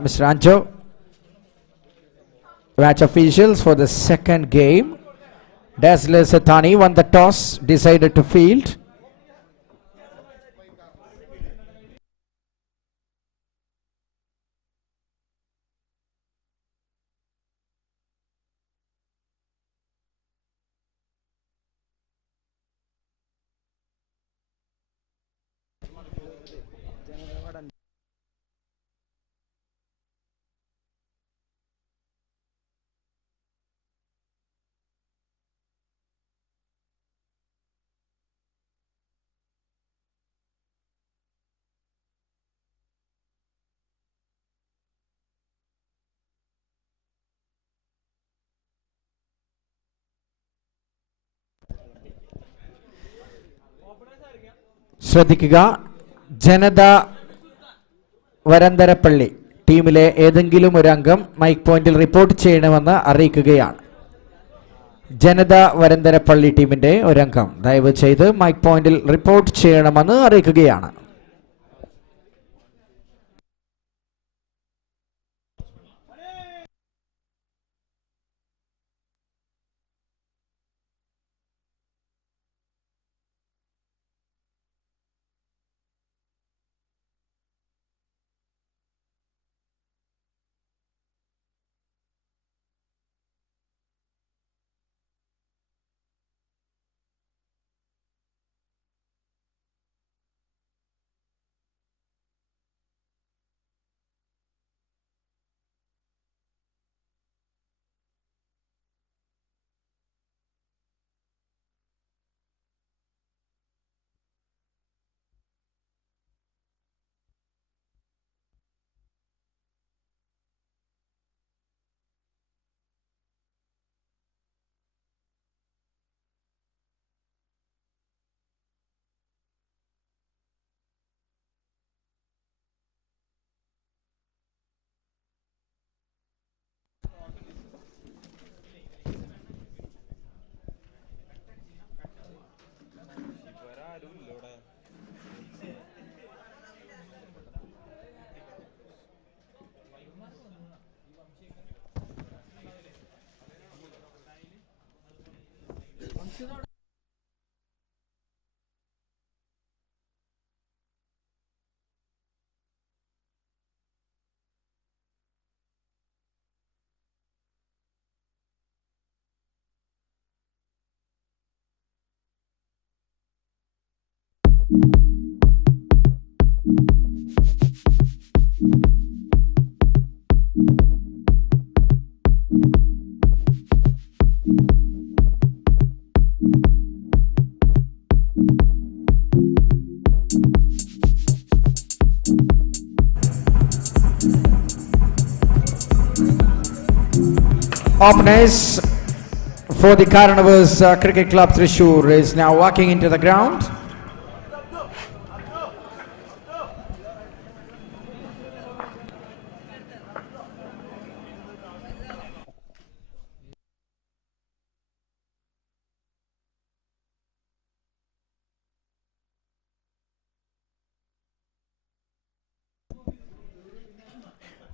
Mr. Anjo. Match officials for the second game. Dazzlers Athani won the toss, decided to field. ശ്രദ്ധിക്കുക, ജനത വരന്തരപ്പള്ളി ടീമിലെ ഏതെങ്കിലും ഒരു അംഗം mic പോയിന്റിൽ റിപ്പോർട്ട് ചെയ്യണമെന്ന് അറിയിക്കുകയാണ്. ജനത വരന്തരപ്പള്ളി ടീമിന്റെ ഒരംഗം ദയവ് ചെയ്ത് മൈക്ക് പോയിന്റിൽ റിപ്പോർട്ട് ചെയ്യണമെന്ന് അറിയിക്കുകയാണ്. Openers for the Kaaranavers Cricket Club Thrissur is now walking into the ground.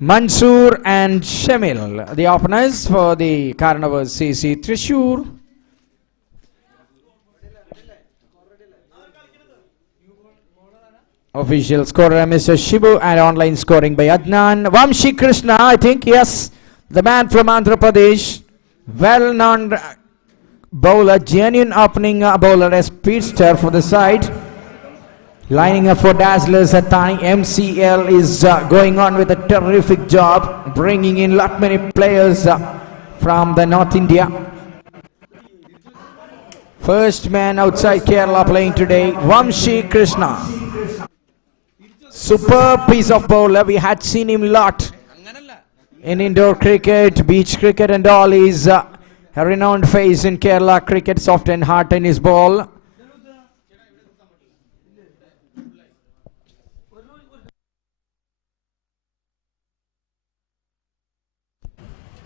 Mansoor and Shamil, the openers for the Kaaranavers CC Thrissur. Official scorer Mr. Shibu and online scoring by Adnan. Vamshi Krishna, I think, yes, the man from Andhra Pradesh, well-known bowler, genuine opening bowler, a speedster for the side. Lining up for Dazzlers Athani. MCL is going on with a terrific job, bringing in lot many players from the North India. First man outside Kerala playing today, Vamshi Krishna. Superb piece of bowler. We had seen him lot in indoor cricket, beach cricket and all. He's a renowned face in Kerala cricket, soft and hard in his ball.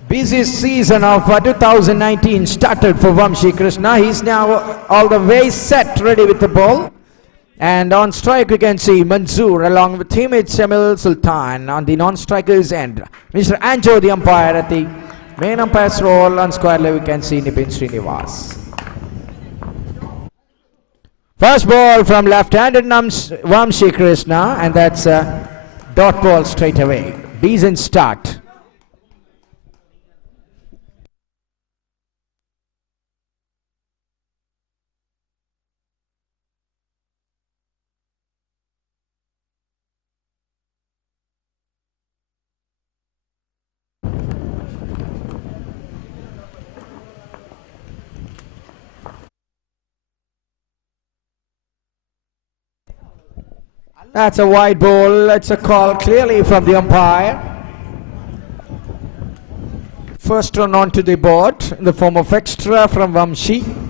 Busy season of 2019 started for Vamshi Krishna. He's now all the way set, ready with the ball. And on strike we can see Manzoor along with teammate Shamil Sultan. On the non-strikers end, Mr. Anjo, the umpire. At the main umpire's role on square leg we can see Nipin Srinivas. First ball from left-handed Vamshi Krishna, and that's a dot ball straight away. Decent start. That's a wide ball. It's a call clearly from the umpire. First run onto the board in the form of extra from Vamshi.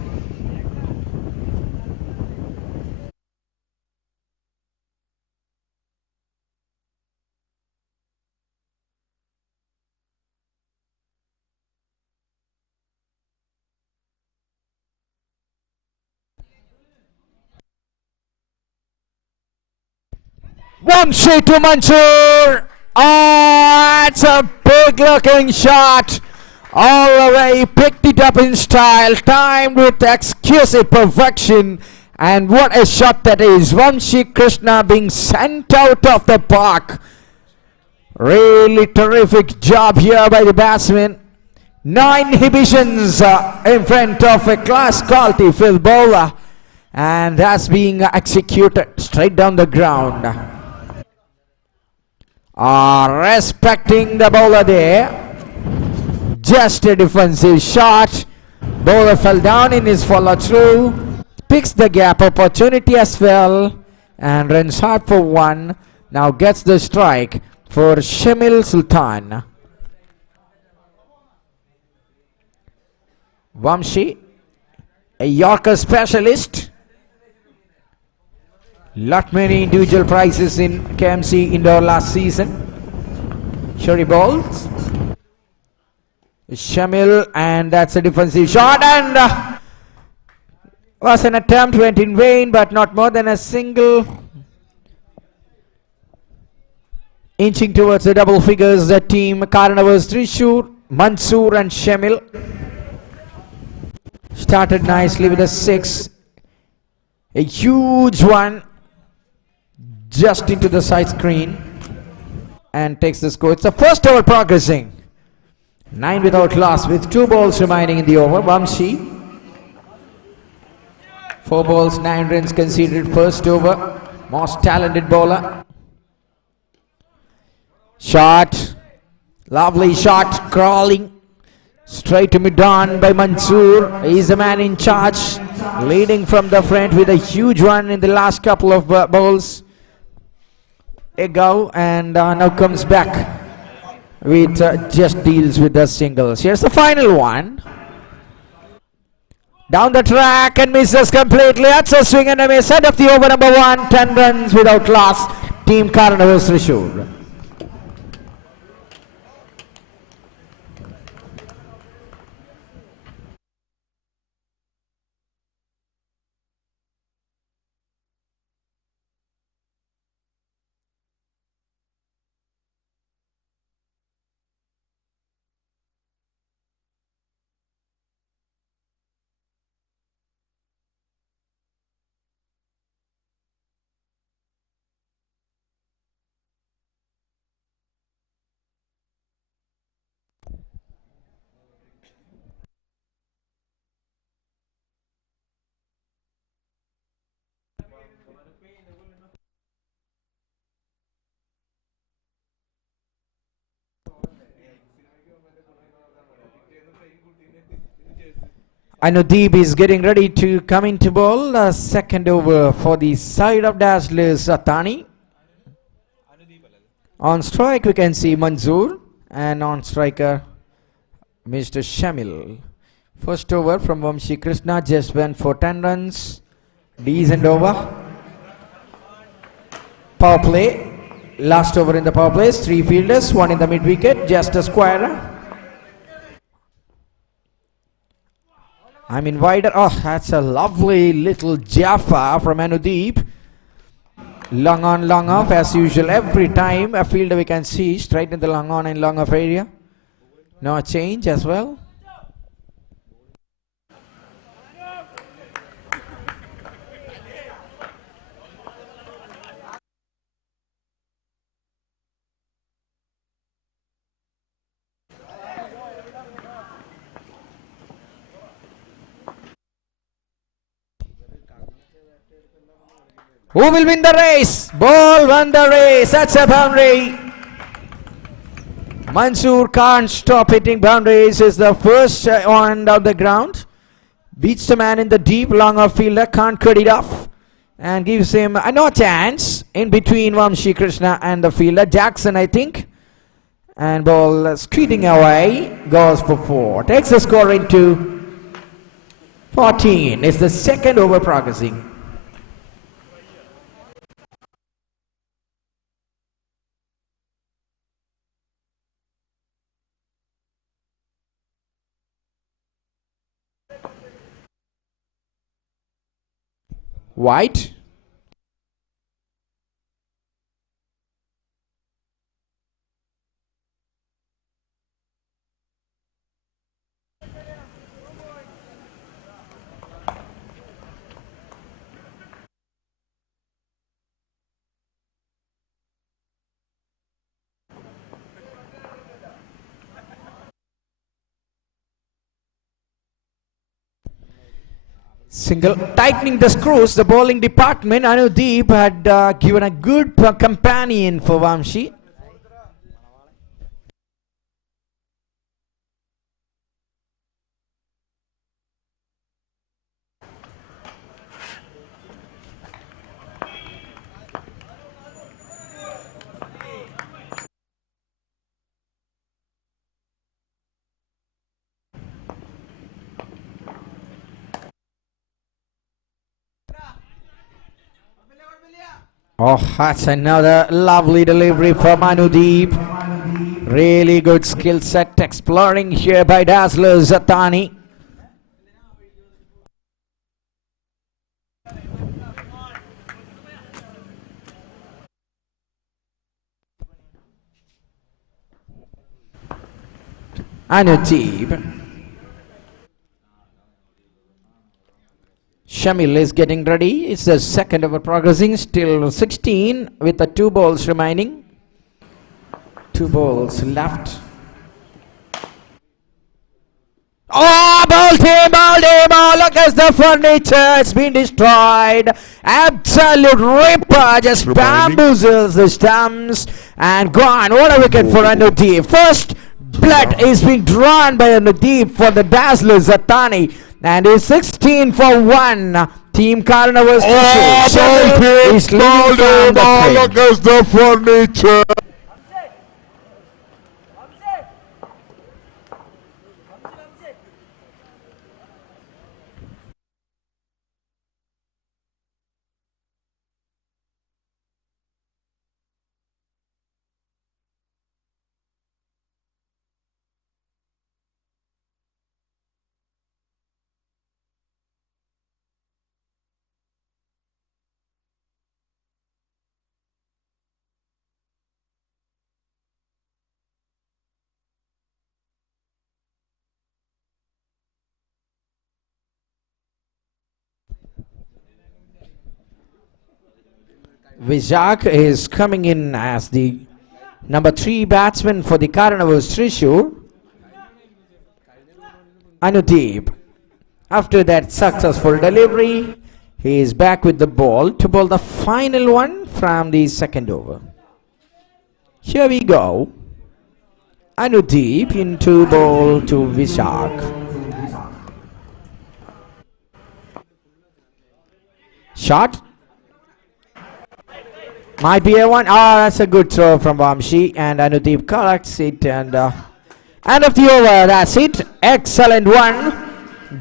Vamshi to Mansoor. Oh, it's a big looking shot. All the way, picked it up in style, timed with exquisite perfection. And what a shot that is. Vamshi Krishna being sent out of the park. Really terrific job here by the batsman. 9 inhibitions in front of a class quality fifth bowler. And that's being executed straight down the ground. Respecting the bowler there. Just a defensive shot. Bowler fell down in his follow through. Picks the gap opportunity as well. And runs hard for 1. Now gets the strike for Shamil Sultan. Vamshi, a Yorker specialist. Lot many individual prizes in KMC Indoor last season. Shuri balls. Shamil, and that's a defensive shot, and was an attempt, went in vain, but not more than a single. Inching towards the double figures, the team Kaaranavers, Thrissur, Mansoor and Shamil. Started nicely with a 6. A huge one. Just into the side screen and takes the score. It's the first over progressing. 9 without loss with 2 balls remaining in the over. Vamshi. 4 balls, 9 runs conceded first over. Most talented bowler. Shot. Lovely shot. Crawling. Straight to mid-on by Mansoor. He's the man in charge. Leading from the front with a huge one in the last couple of balls. A go, and now comes back with just deals with the singles. Here's the final one. Down the track and misses completely. That's a swing and a miss. Head of the over number 1. 10 runs without loss. Team Kaaranavers Thrissur. Anudeep is getting ready to come into ball. Second over for the side of Dazzlers, Athani. On strike we can see Manzoor, and on striker Mr. Shamil. First over from Vamshi Krishna just went for 10 runs. Decent over. Power play. Last over in the power play. 3 fielders, 1 in the mid wicket, just a square. I mean wider. Oh, that's a lovely little Jaffa from Anudeep. Long on, long off as usual. Every time a fielder we can see straight in the long on and long off area. No change as well. Who will win the race? Ball won the race. That's a boundary. Mansoor can't stop hitting boundaries. Is the first on of the ground. Beats the man in the deep long off fielder. Can't cut it off. And gives him no chance in between Vamshi Krishna and the fielder. Jackson, I think. And ball screeding away. Goes for 4. Takes the score into 14. It's the second over progressing. White. Single. Tightening the screws, the bowling department. Anudeep had given a good companion for Vamshi. Oh, that's another lovely delivery from Anudeep. Really good skill set exploring here by Dazzlers Athani. Anudeep. Shamil is getting ready. It's the second over progressing. Still 16 with the 2 balls remaining. 2 balls left. Oh, ball team, oh, look at the furniture. It's been destroyed. Absolute ripper. Just bamboozles the stumps and gone. What a wicket for Anudeep. First blood is being drawn by Anudeep for the Dazzlers Athani. And it's 16 for 1. Team Kaaranavers. Oh, is look at the furniture. Vijak is coming in as the number 3 batsman for the Kaaranavers Thrissur. Anudeep, after that successful delivery, he is back with the ball to bowl the final one from the second over. Here we go. Anudeep into ball to Vijak. Shot. Might be a one. Ah, that's a good throw from Vamshi, and Anudeep collects it, and end of the over. That's it. Excellent one.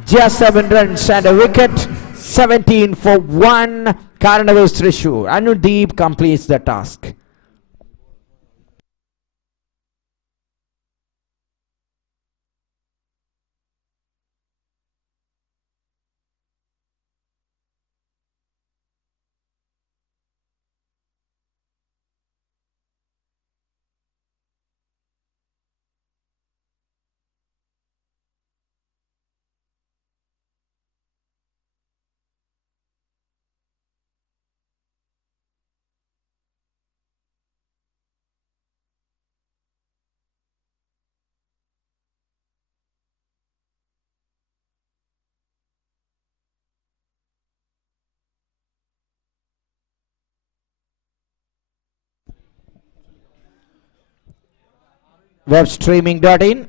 Just 7 runs and a wicket. 17 for 1. Kaaranavers Thrissur. Anudeep completes the task. webstreaming.in.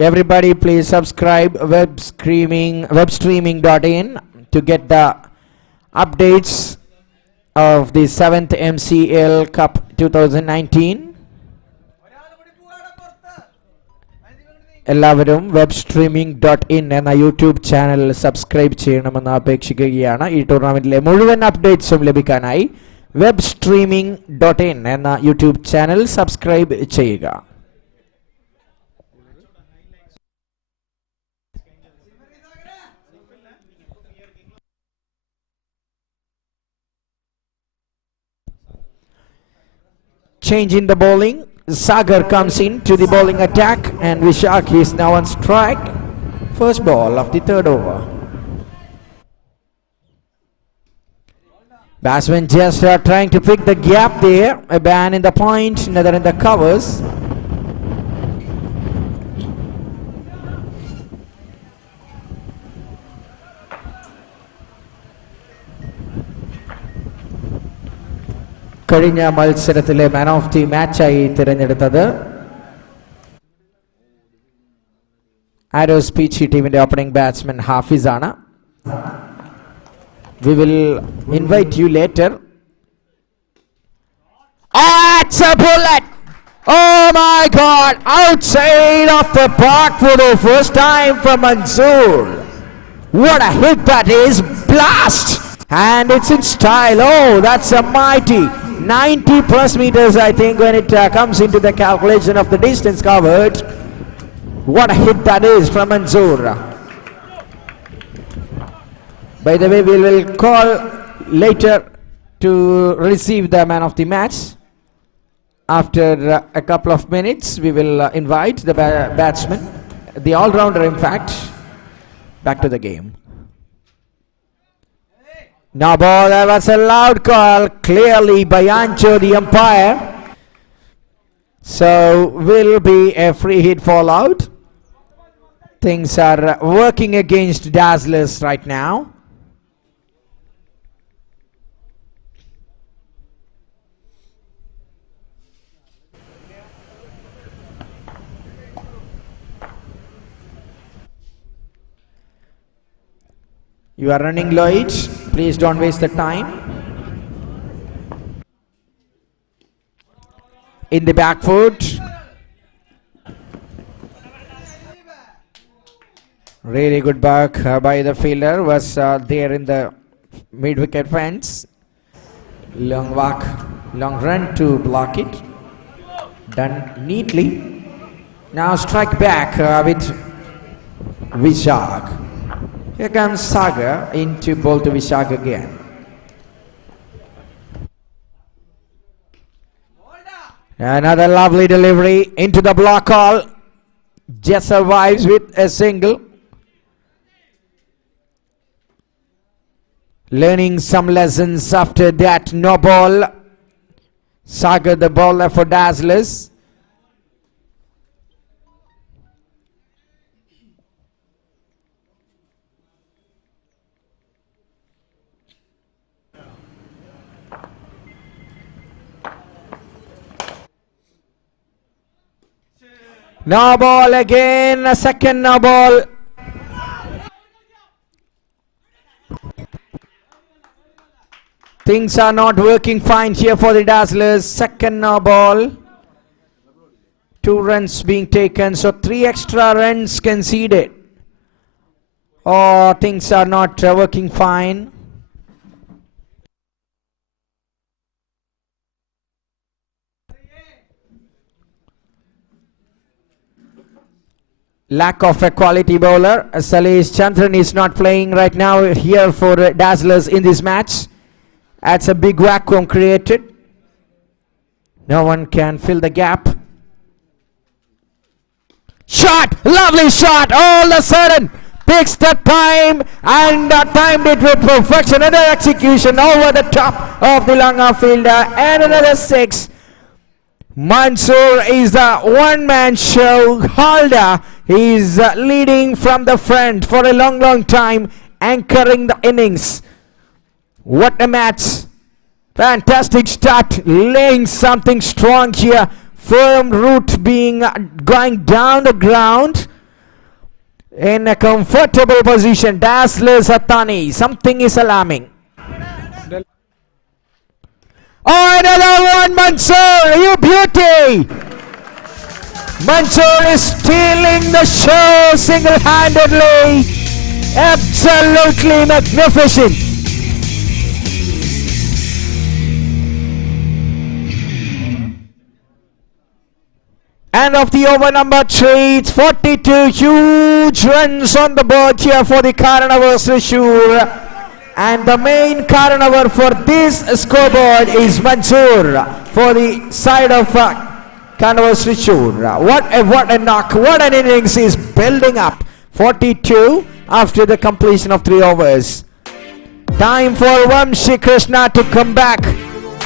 Everybody please subscribe webstreaming.in to get the updates of the 7th MCL Cup 2019. എല്ലാവരും webstreaming.in എന്ന YouTube channel subscribe ചെയ്യണമെന്ന് അപേക്ഷിക്കുകയാണ്. ഈ ടൂർണമെന്റിലെ മുഴുവൻ അപ്ഡേറ്റ്സും ലഭിക്കാനായി webstreaming.in എന്ന YouTube channel subscribe ചെയ്യുക. Change in the bowling. Sagar comes in to the bowling attack and Vishak is now on strike. First ball of the third over. Batsman just trying to pick the gap there. A ban in the point, another in the covers. കഴിഞ്ഞ മത്സരത്തിലെ man of the മാച്ചായി തിരഞ്ഞെടുത്തത് arrows Peechi ടീമിന്റെ opening batsman Hafiz ആണ്. We will invite you later. Oh, it's a bullet! Oh my God! Outside of the park for the first time from Mansoor. What a hit that is! Blast! And it's in style. Oh, that's a mighty 90 plus meters, I think, when it comes into the calculation of the distance covered. What a hit that is from Mansoor. By the way, we will call later to receive the man of the match. After a couple of minutes, we will invite the batsman, the all-rounder in fact, back to the game. Now ball, that was a loud call, clearly by Ancho, the umpire. So will be a free hit fallout. Things are working against Dazzlers right now. You are running late. Please don't waste the time. In the back foot. Really good back by the fielder. Was there in the mid-wicket fence. Long walk, long run to block it. Done neatly. Now strike back with Vishak. Here comes Sagar into ball to Vishak again. Another lovely delivery into the block call. Just survives with a single. Learning some lessons after that. No ball. Sagar the bowler for Dazzlers. No ball again, a second no ball. Things are not working fine here for the Dazzlers. Second no ball. 2 runs being taken, so 3 extra runs conceded. Oh, things are not working fine. Lack of a quality bowler. Salesh Chandran is not playing right now here for Dazzlers in this match. That's a big vacuum created. No one can fill the gap. Shot! Lovely shot! All of a sudden picks the time and timed it with perfection. Another execution over the top of the long-arm fielder and another 6. Mansoor is the one-man show. Halder is leading from the front for a long time, anchoring the innings. What a match. Fantastic start, laying something strong here firm root being going down the ground in a comfortable position. Dazzlers Athani. Something is alarming. Oh, another one, Mansoor. You beauty. Mansoor is stealing the show single-handedly. Absolutely magnificent. End of the over number 3. It's 42 huge runs on the board here for the Kaaranavers Thrissur. And the main Kaaranavar for this scoreboard is Mansoor for the side of Kaaranavers Thrissur. What a knock, what an innings is building up. 42 after the completion of 3 overs. Time for Vamshi Krishna to come back.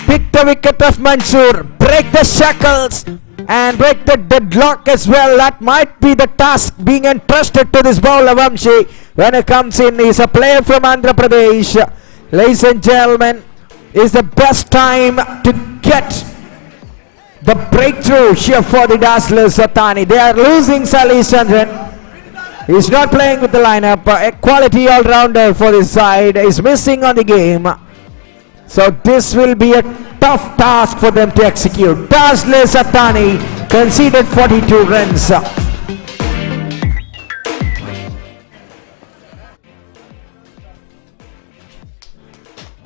Pick the wicket of Mansoor, break the shackles and break the deadlock as well. That might be the task being entrusted to this bowler Vamshi when it comes in. He's a player from Andhra Pradesh. Ladies and gentlemen, is the best time to get the breakthrough here for the Dazzlers Athani. They are losing Salish Chandran. He's not playing with the lineup. A quality all-rounder for this side is missing on the game. So this will be a tough task for them to execute. Dazzlers Athani conceded 42 runs.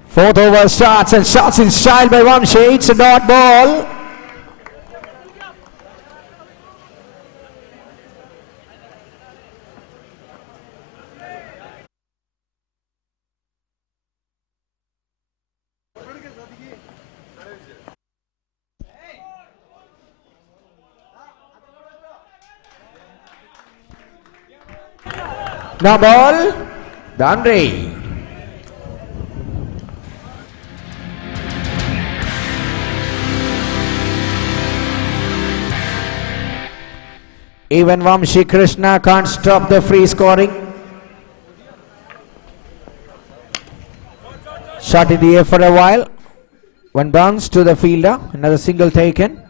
Fourth over starts and shots in style by Vamshi. It's a dot ball. No ball, boundary. Even Vamshi Krishna can't stop the free scoring. Shot in the air for a while. One bounce to the fielder, another single taken.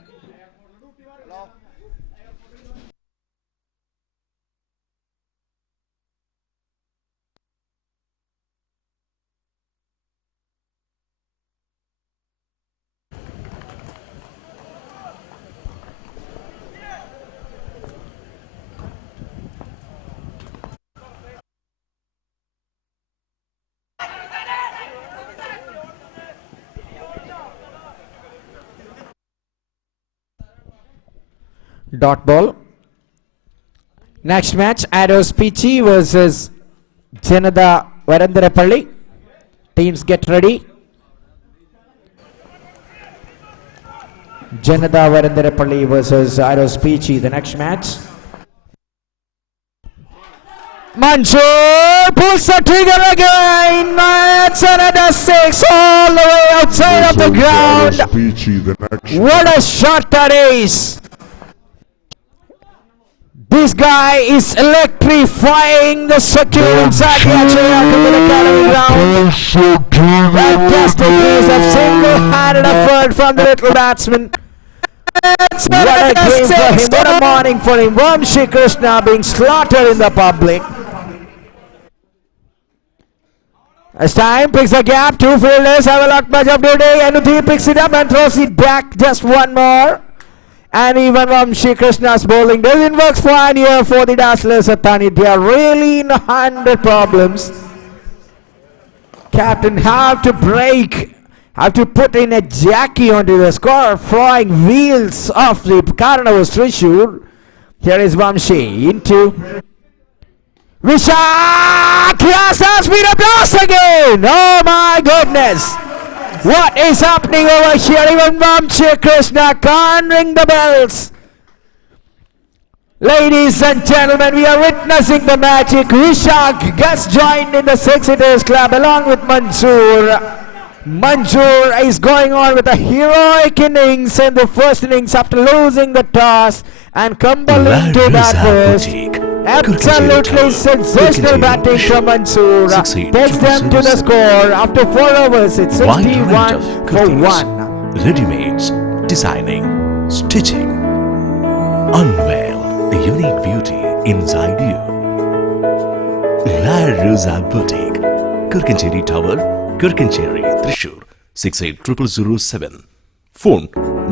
Dot ball. Next match, Ados Pichi versus Janada Varandarapalli. Teams get ready. Janada Varandarapalli versus Ados Pichi, the next match. Mansoor pulls the trigger again. That's another 6 all the way outside of the ground. What a shot that is. This guy is electrifying the circuit inside the Acharya Cricket Academy ground. Fantastic piece of single-handed effort from the little batsman. What a game for him, what a morning for him. Vamshi Krishna being slaughtered in the public. As time picks a gap, 2 fielders have a lot much of duty. Anuthi picks it up and throws it back, just one more. And even Vamshi Krishna's bowling doesn't work fine here for the Dazzlers Athani. They are really in 100 problems. Captain have to break, have to put in a Jackie onto the score, flying wheels off the Kaaranavers Thrissur. Here is Vamshi into Vishak. Yes, that's been a blast again. Oh my goodness. What is happening over here? Even Vamshi Krishna can't ring the bells. Ladies and gentlemen, we are witnessing the magic. Vishak gets joined in the 6 hitters club along with Mansoor. Mansoor is going on with a heroic innings in the first innings after losing the toss and coming to bat first. Absolutely sensational batting from Mansoor. Takes them to the score after 4 overs. It's 61 for 1. Ready-mades, designing, stitching, Unveil a unique beauty inside you. La Rosa Boutique, Kirkincherry Tower, Kirkincherry, Thrissur, 680007. Phone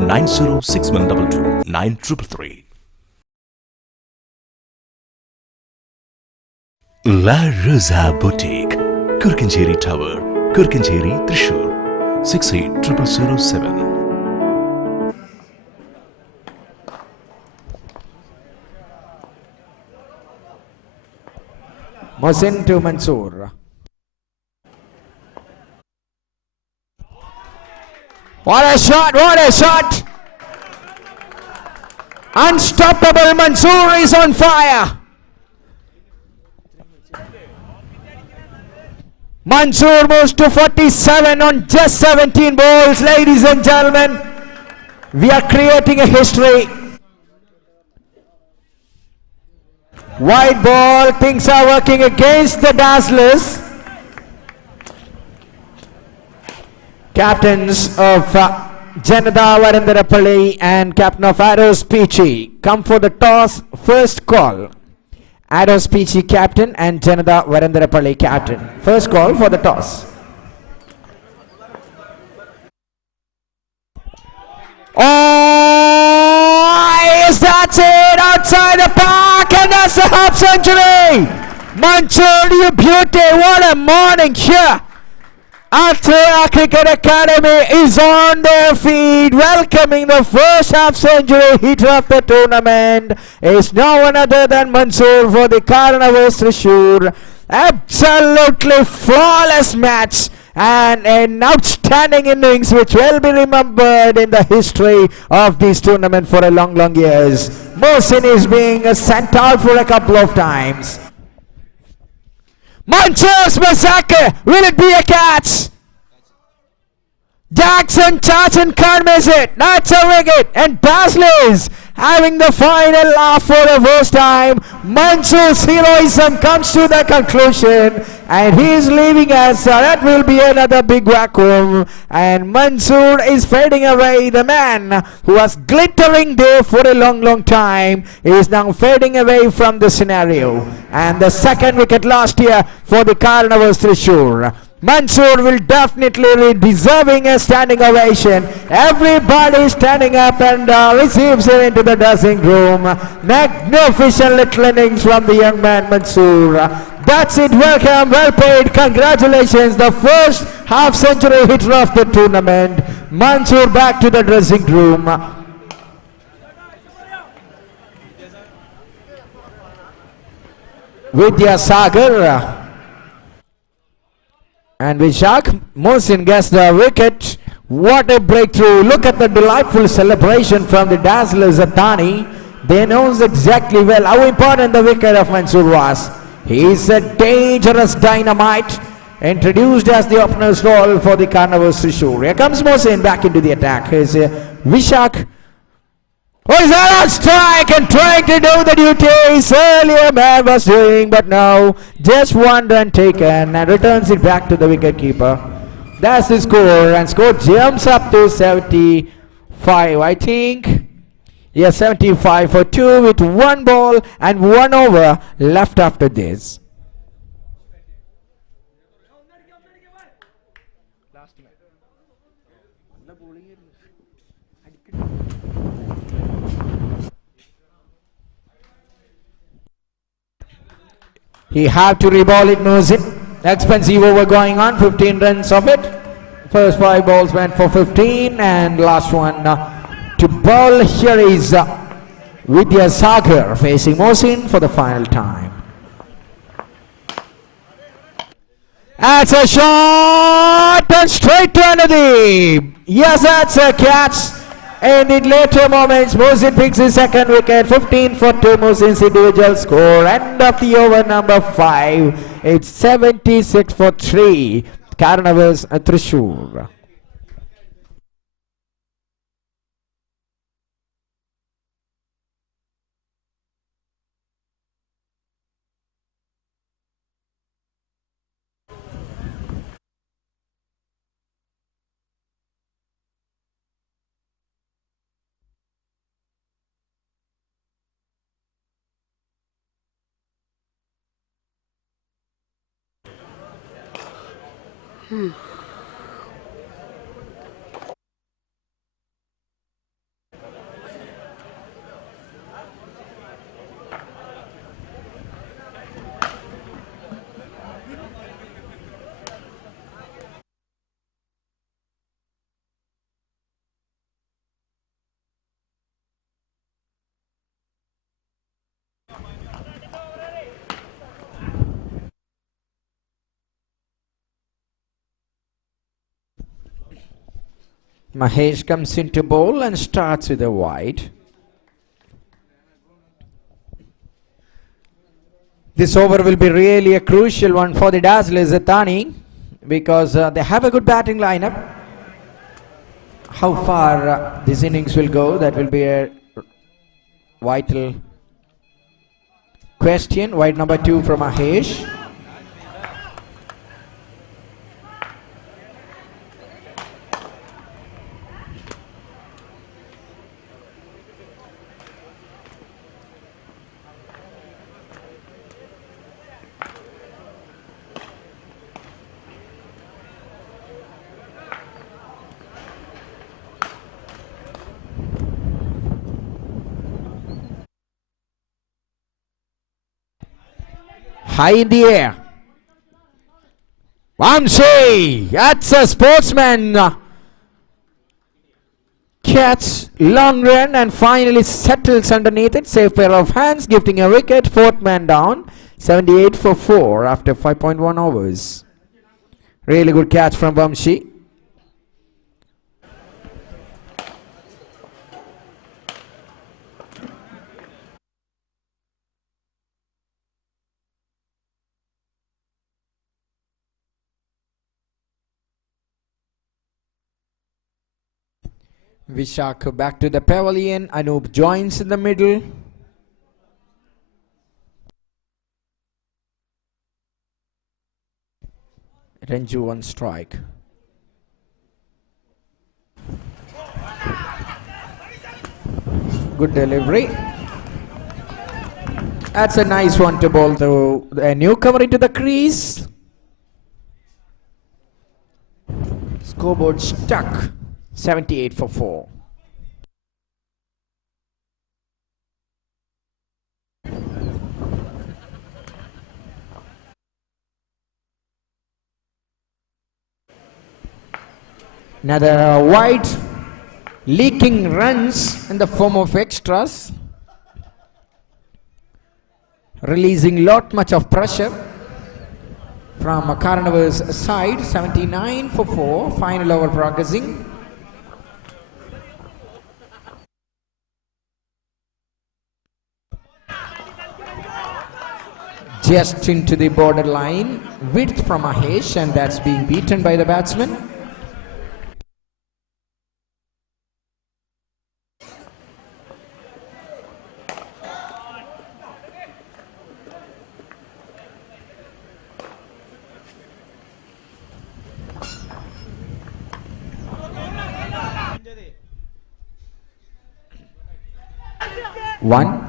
906122 9333. La Rosa Boutique, Kirkincherry Tower, Kirkincherry, Thrissur, 680007. Mohsin to Mansoor. What a shot, what a shot! Unstoppable Mansoor is on fire. Mansoor moves to 47 on just 17 balls. Ladies and gentlemen, we are creating a history. Wide ball, things are working against the Dazzlers. Captains of Janada Varandarapalli and captain of Aros Peachy come for the toss, first call. Aros Peachy captain and Janada Varandarapalli captain. First call for the toss. Oh, yes, that's it, outside the park, and that's a half century. Mansoor, you beauty, what a morning here. Athani Cricket Academy is on their feet, welcoming the first half century hitter of the tournament. Is no one other than Mansoor for the Kaaranavers Thrissur. Absolutely flawless match and an outstanding innings which will be remembered in the history of this tournament for a long years. Mohsin is being sent out for a couple of times. Mansoor's massacre, will it be a catch? Jackson Charlton can't miss it. That's a wicket. And Dazzlers having the final laugh for the first time. Mansoor's heroism comes to the conclusion and he is leaving us. That will be another big vacuum. And Mansoor is fading away. The man who was glittering there for a long time is now fading away from the scenario. And the second wicket last year for the Kaaranavers Thrissur. Mansoor will definitely be deserving a standing ovation. Everybody standing up and receives him into the dressing room. Magnificent little innings from the young man Mansoor. That's it, welcome, well paid, congratulations. The first half century hitter of the tournament. Mansoor back to the dressing room. Vidyasagar. And Vishak, Mohsin gets the wicket. What a breakthrough. Look at the delightful celebration from the Dazzlers Athani. They knows exactly well how important the wicket of Mansoor was. He is a dangerous dynamite. Introduced as the opener's role for the Kaaranavers Thrissur. Here comes Mohsin back into the attack. Here's Vishak. Who is that on strike and trying to do the duties earlier man was doing, but now just one run taken and returns it back to the wicketkeeper. That's the score, and score jumps up to 75, I think. Yes, 75 for 2 with 1 ball and 1 over left after this. He had to reball it, Mohsin. Expensive over going on, 15 runs of it. First 5 balls went for 15 and last one to bowl. Here is Vidyasagar facing Mohsin for the final time. That's a shot and straight to Athani. Yes, that's a catch. And in later moments, Mohsin picks his second wicket. 15 for 2, Mohsin's individual score. End of the over number 5. It's 76 for 3. Kaaranavers Thrissur. Mahesh comes into bowl and starts with a wide. This over will be really a crucial one for the Dazzlers, Athani, because they have a good batting lineup. How far this innings will go, that will be a vital question. Wide number 2 from Mahesh. High in the air. Vamshi! That's a sportsman. Catch, long run, and finally settles underneath it. Safe pair of hands, gifting a wicket. Fourth man down. 78 for 4 after 5.1 overs. Really good catch from Vamshi. Vishak back to the pavilion. Anup joins in the middle. Renju on strike. Good delivery. That's a nice one to bowl to a newcomer into the crease. Scoreboard stuck. 78 for 4. Another wide, leaking runs in the form of extras, releasing much of pressure from Kaaranavers' side. 79 for 4. Final over progressing. Just into the borderline, width from Mahesh, and that's being beaten by the batsman. One.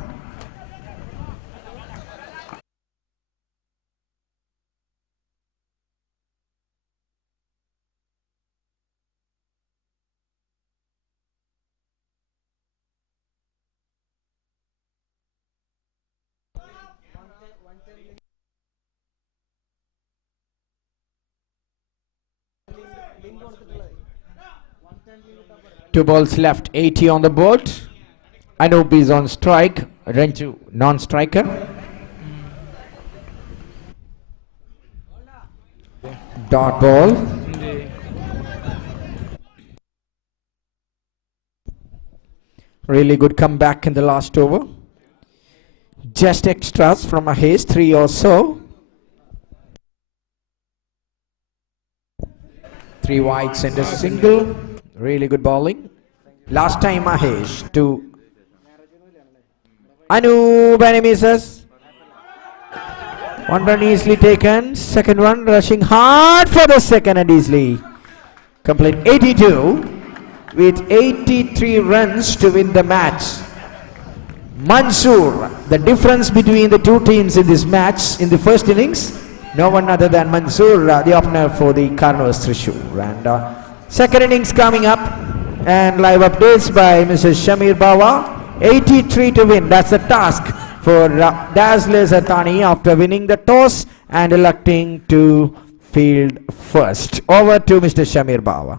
Two balls left, 80 on the board. Anup is on strike, Renju non-striker. Dot ball. Really good comeback in the last over. Just extras from Mahesh, 3 or so. 3 wides and a single. Really good bowling. Last time Mahesh to Anup, and he misses. One run easily taken. Second one rushing hard for the second and easily complete. 82 with 83 runs to win the match. Mansoor, the difference between the two teams in this match in the first innings, No one other than Mansoor, the opener for the Kaaranavers Thrissur. And second innings coming up, and live updates by Mr. Shamir Bawa. 83 to win. That's the task for Dazzlers Athani after winning the toss and electing to field first. Over to Mr. Shamir Bawa.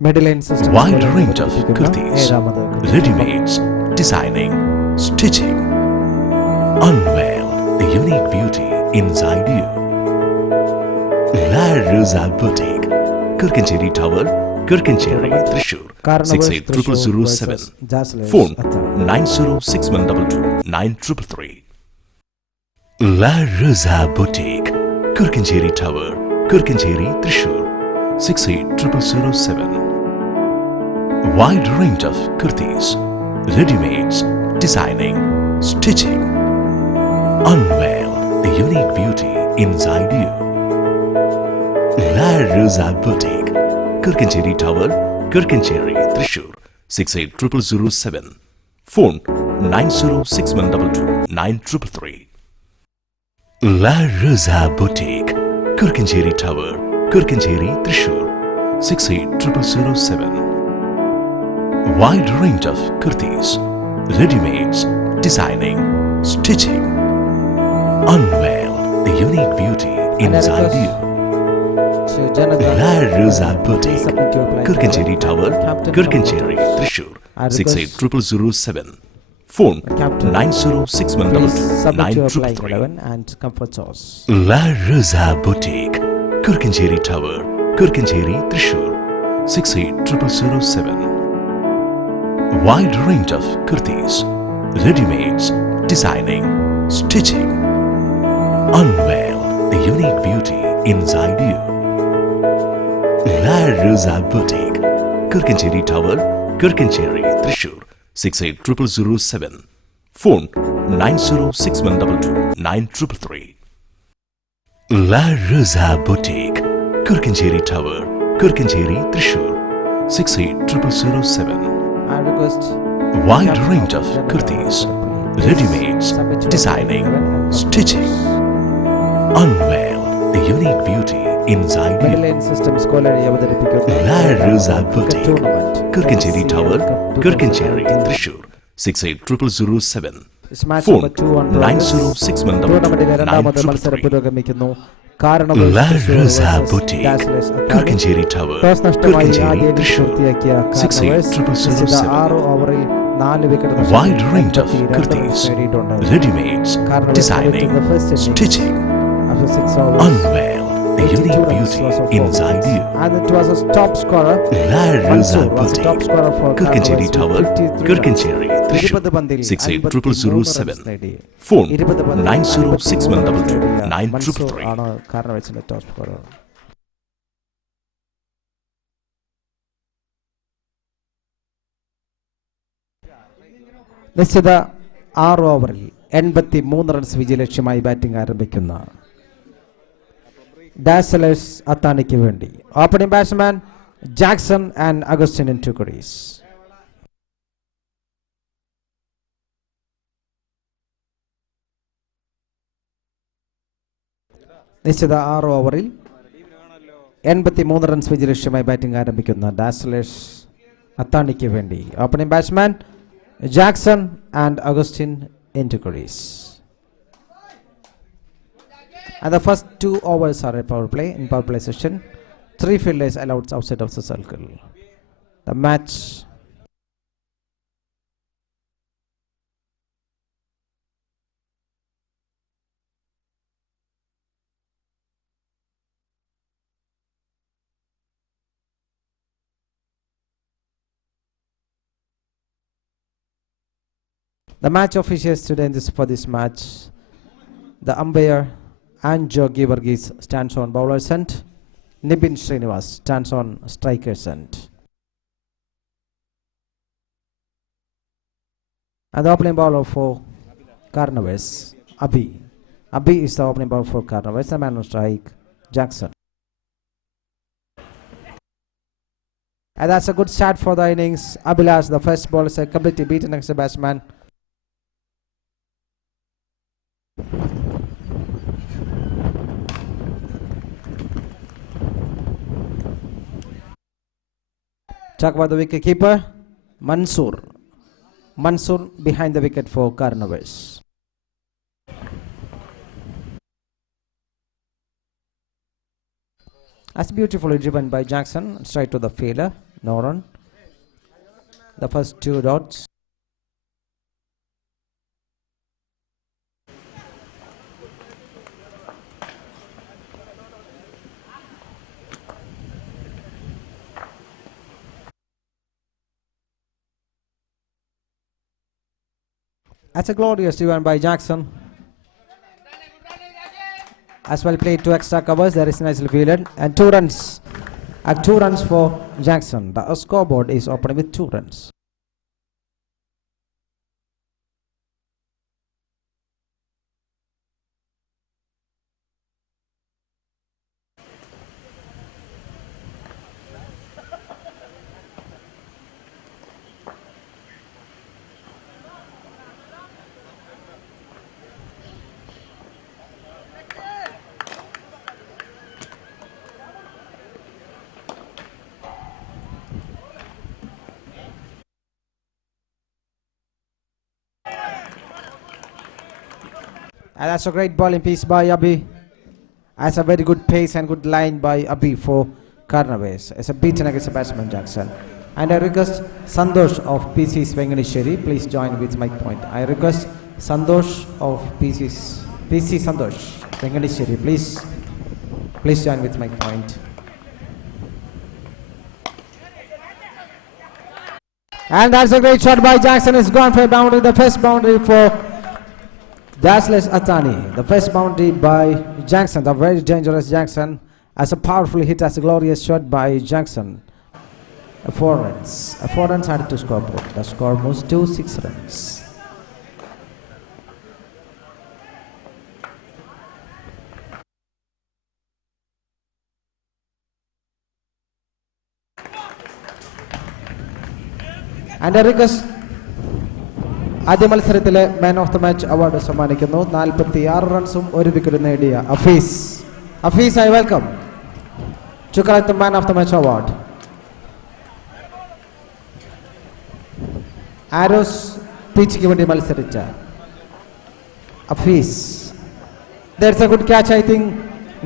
Middle lane system. Wide range of kurtis, ready-mades, designing, stitching. Unveil the unique beauty inside you. La Rosa Boutique, Kirkincherry Tower, Kirkincherry, Thrissur, 680007. Phone 906122 La Rosa Boutique, Kirkincherry Tower, Kirkincherry, Thrissur, 68007. Wide range of kurtis, ready-mades, designing, stitching. Unveil the unique beauty inside you. La Rosa Boutique, Kirkincherry Tower, Kirkincherry, Thrissur, 68007. Phone 906122 La Rosa Boutique, Kirkincherry Tower, Kirkincherry, Thrissur, 68007. Wide range of kurtis, ready-mades, designing, stitching. Unveil the unique beauty inside you. La Rosa Boutique, Kirkincherry Tower, Kirkincherry, Thrissur, 68007. Phone 906122 and comfort sauce. La Rosa Boutique, Kirkincherry Tower, Kirkincherry, Thrissur, 68007. Wide range of kurtis, ready-mades, designing, stitching. Unveil the unique beauty inside you. La Rosa Boutique, Kirkincherry Tower, Kirkincherry, Thrissur, 68007. Phone 906122 La Rosa Boutique, Kirkincherry Tower, Kirkincherry, Thrissur, 68007. I request Wide range of kurtis, ready-mades, designing, stitching. Unveil the unique beauty inside middle you. lane system സ്കോളറി അവതരിപ്പിക്കുന്ന La Rosa Boutique, tournament. Kirkincherry Tower, MCL Cup Kirkincherry, 2017. Thrissur, 68007. This match Phone number 2 on progress. ടൂർണമെന്റിലെ രണ്ടാമത്തെ മത്സരം 906122 പുരോഗമിക്കുന്നു. Kaaranavers La Thrissur Rosa versus Boutique, Dazzlers Athani. Kirkincherry Tower, toss നഷ്ടമായി Kirkincherry, ആദ്യ innings Thrissur, പൂർത്തിയാക്കിയ Kaaranavers 68007. 6 ഓവറിൽ 4 wicket Wide range of kurtis, നേടിയിട്ടുണ്ട്. ready-mades, Kaaranavers designing, committed the first innings stitching. after 6 overs. Unveil the 82 unique runs beauty was of inside performance. you. And it was a top scorer. La Rosa Mansoor was the top Boutique, scorer for Kirkincherry Kaaranavers Tower, with 53 Kirkincherry, runs. Thrissur, 20 പന്തിൽ 68007. 53 runs നേടി. Phone 20 പന്തിൽ 906122 മൻസൂർ ആണ് കാരണവച്ചിന്റെ top scorer. നിശ്ചിത 6 ഓവറിൽ 83 runs വിജയലക്ഷ്യമായി batting ആരംഭിക്കുന്ന ഡാസലേഴ്സ് അത്താനിക്ക് വേണ്ടി opening batsman Jackson and Augustine in 2 crease. നിശ്ചിത 6 ഓവറിൽ 83 റൺസ് വിജയലക്ഷ്യമായി ബാറ്റിംഗ് ആരംഭിക്കുന്ന ഡാസലേഴ്സ് അത്താനിക്ക് വേണ്ടി opening batsman Jackson and Augustine into crease. And the first 2 overs are a power play. In power play session, 3 fielders allowed outside of the circle. The match The match officials today for this match, the umpire Anjo Givargis stands on bowler's end, Nibin Srinivas stands on striker's end. And the opening bowler for Kaaranavers, Abhi. Abhi is the opening bowler for Kaaranavers, the man on strike, Jackson. And that's a good start for the innings. Abhilash, the first ball, is a completely beaten against the batsman. Talk about the wicket keeper, Mansoor. Mansoor behind the wicket for Kaaranavers. As beautifully driven by Jackson, straight to the fielder, no run. The first 2 dots. That's a glorious driven by Jackson. As well played 2 extra covers, there is nicely fielded, and 2 runs. 2 runs for Jackson. The scoreboard is open with 2 runs. And that's a great bowling piece by Abhi. That's a very good pace and good line by Abhi for Kaaranavers. It's a beaten against a batsman Jackson. And I request Sandosh of PC Svenganisheri, please join with my point. I request Sandosh of PC Sandosh Svenganisheri, please join with my point. And that's a great shot by Jackson. It's gone for a boundary. The first boundary for Dazzlers Athani. The first boundary by Jackson. The very dangerous Jackson. As a powerful hit, as a glorious shot by Jackson. 4 runs. 4 runs added to scoreboard. The score moves to 6 runs. And I request ആദ്യ മത്സരത്തിലെ man of the match award സമ്മാനിക്കുന്നു. 46 റൺസും 1 wicket നേടിയ Afees I welcome to collect the man of the match award. Arrows പിച്ചിക്ക് വേണ്ടി മത്സരിച്ച Afees. There's a good catch, I think.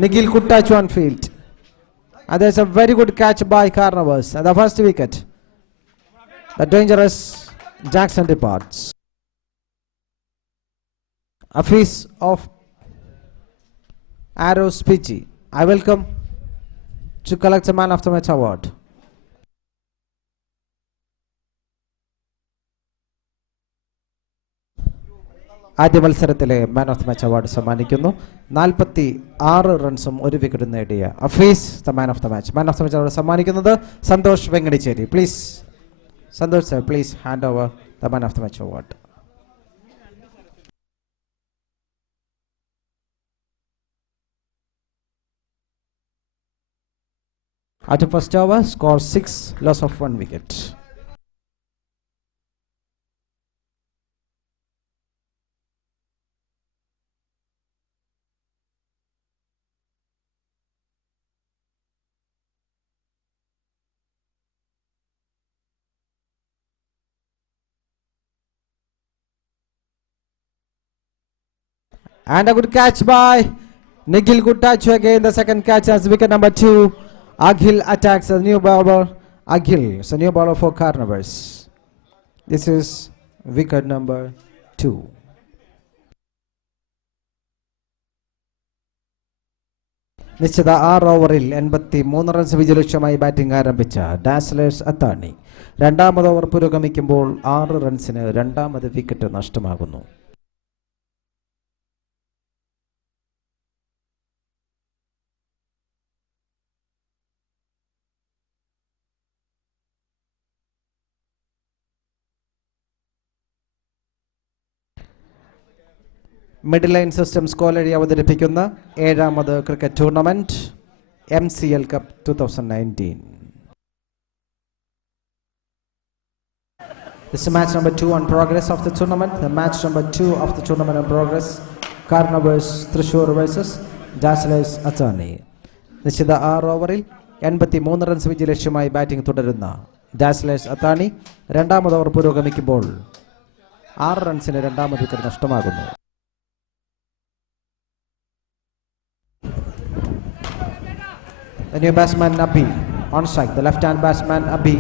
Nigil could touch one field. And there's a very good catch by Kaaranavers. And the first wicket. The dangerous Jackson departs. Hafiz of Arrows Pichi, I welcome to collect the Man of the Match award. ആദ്യ മത്സരത്തിലെ man of the match award സമ്മാനിക്കുന്നു. 46 റൺസും 1 വിക്കറ്റും നേടിയ Afees the man of the match. Man of the match award സമ്മാനിക്കുന്നത് Santhosh Vengadichery. Please Santhosh sir, please hand over the man of the match award. At the first over, score 6, loss of 1 wicket. And a good catch by Nigil. Good touch again. The second catch as wicket number 2. Aghil attacks a new bowler. Aghil is a new bowler for Kaaranavers. This is wicket number 2. നിശ്ചിത 6 ഓവറിൽ 83 runs വിജയലക്ഷ്യമായി batting ആരംഭിച്ച Dazzlers Athani രണ്ടാമത് over പുരോഗമിക്കുമ്പോൾ 6 റൺസിന് രണ്ടാമത് wicket നഷ്ടമാകുന്നു. Middle line system സ്കോളറി അവതരിപ്പിക്കുന്ന 7ാമത് cricket tournament MCL cup 2019. This is match number 2 on progress of the tournament. The match number 2 of the tournament on progress. Kaaranavers Thrissur versus Dazzlers Athani. നിശ്ചിത 6 ഓവറിൽ 83 runs വിജയലക്ഷ്യമായി batting തുടരുന്ന Dazzlers Athani രണ്ടാമത് over പുരോഗമിക്കുമ്പോൾ 6 റൺസിന് രണ്ടാമത് wicket നഷ്ടമാകുന്നു. The new batsman Abhi on strike. The left-hand batsman Abhi.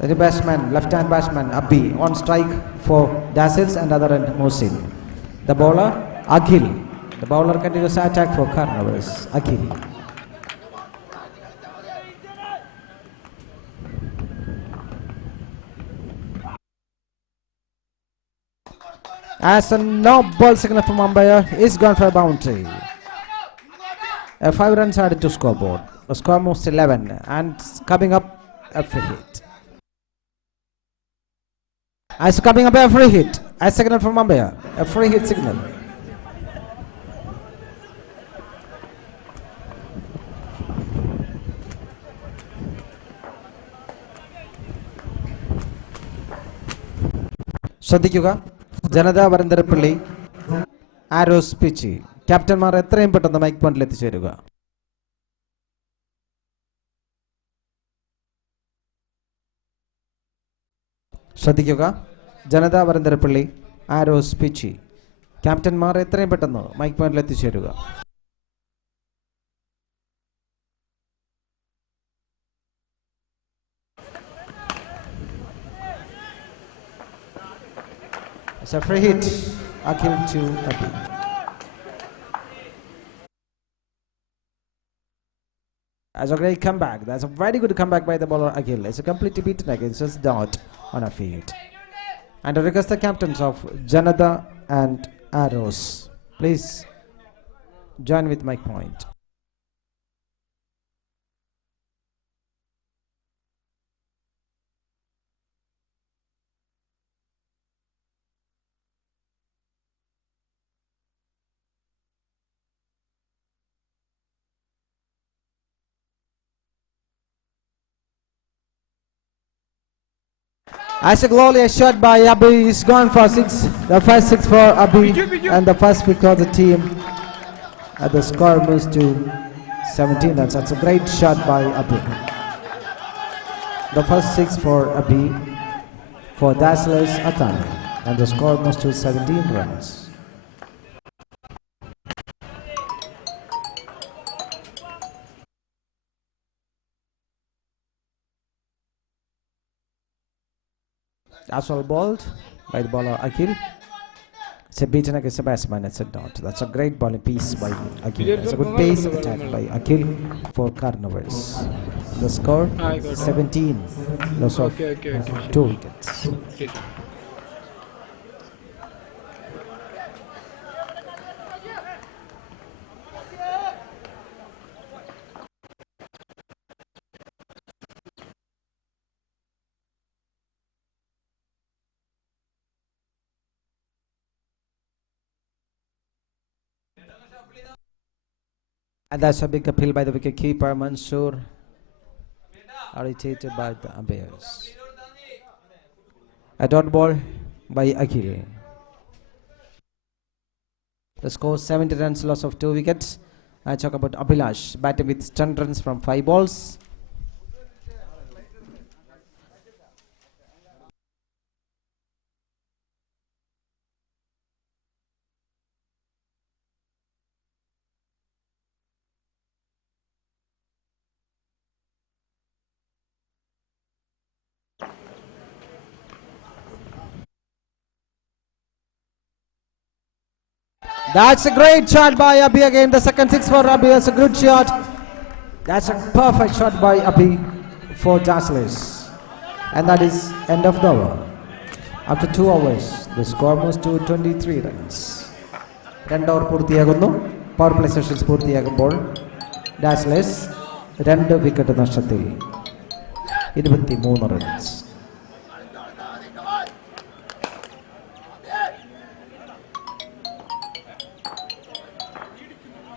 The new batsman, left-hand batsman Abhi on strike for Dazzlers and other end Mohsin. The bowler Akhil. The bowler continues to attack for Kaaranavers. Akhil. As a no ball signal from umpire is gone for a boundary. 5 runs added to scoreboard. The score moves to 11 and coming up a free hit. As coming up a free hit. A signal from umpire. A free hit signal. ശ്രദ്ധിക്കുക, Janata Varantharappilly arrows pitch. ക്യാപ്റ്റന്മാർ എത്രയും പെട്ടെന്ന് mic പോയിന്റിൽ എത്തിച്ചേരുക. ശ്രദ്ധിക്കുക, Janata Varantharappilly arrows pitch. ക്യാപ്റ്റന്മാർ എത്രയും പെട്ടെന്ന് mic പോയിന്റിൽ എത്തിച്ചേരുക. It's a free hit. Akhil to Abhi. That's a great comeback. That's a very good comeback by the bowler Akhil. It's a completely beaten against his dot on a field. And I request the captains of Janata and Arrows, please join with my point. As a glorious shot by Abhi is gone for 6. The first 6 for Abhi and the first pick of the team. The score moves to 17 runs. That's a great shot by Abhi. The first 6 for Abhi for Dazzlers Athani and the score moves to 17 runs. As well bowled by the bowler Akhil. It's a beaten against the batsman. It's a dot. That's a great bowling piece by Akhil. It's a good pace attack by Akhil for Kaaranavers. The score 17. Loss of 2 wickets. And that's a big appeal by the wicket keeper Mansoor, irritated by the umpires. A dot ball by Akhil. The score 70 runs, loss of 2 wickets. I talk about Abhilash batting with 10 runs from 5 balls. That's a great shot by Abhi again. The second 6 for Abhi. That's a good shot. That's a perfect shot by Abhi for Dazzlers. And that is end of the over. After 2 hours, the score moves to 23 runs. 2 over പൂർത്തിയാകുന്നു. Power play sessions പൂർത്തിയാകുമ്പോൾ Dazzlers 2 wicket നഷ്ടത്തിൽ 23 runs.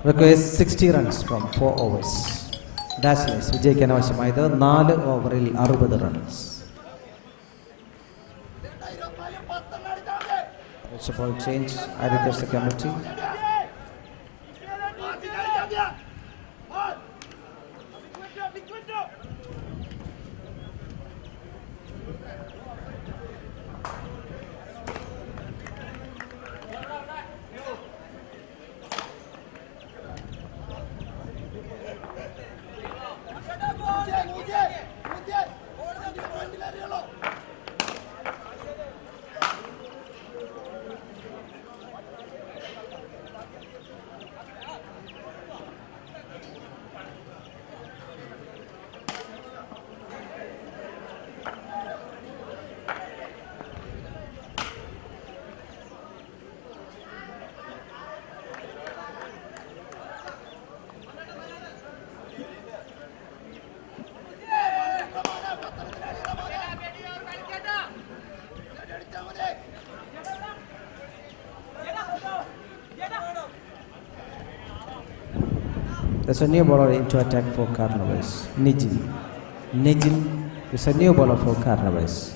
Requires 60 runs from 4 overs. Dazzlers വിജയിക്കാൻ ആവശ്യമായത് 4 ഓവറിൽ 60 runs. It's a ball change. I request the committee. There's a new bowler into attack for Kaaranavers. Nijin. Nijin is a new bowler for Kaaranavers.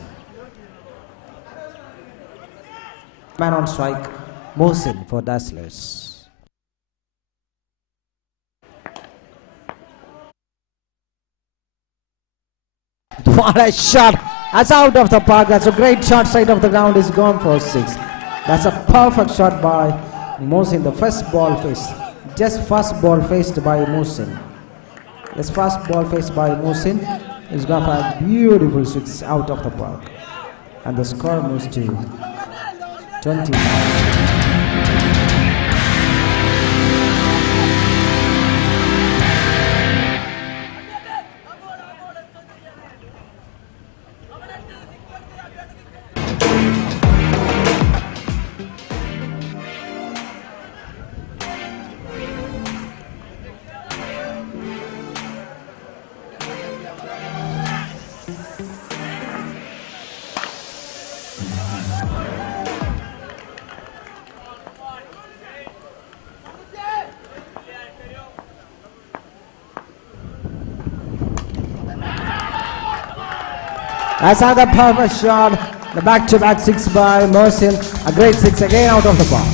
Man on strike, Mohsin for Dazzlers. What a shot! That's out of the park. That's a great shot. Side of the ground is gone for 6. That's a perfect shot by Mohsin. The first ball faced. Just first ball faced by Mohsin. This first ball faced by Mohsin is gone for a beautiful 6 out of the park. And the score moves to 29. That's another perfect shot. The back-to-back 6 by Mohsin. A great 6 again out of the park.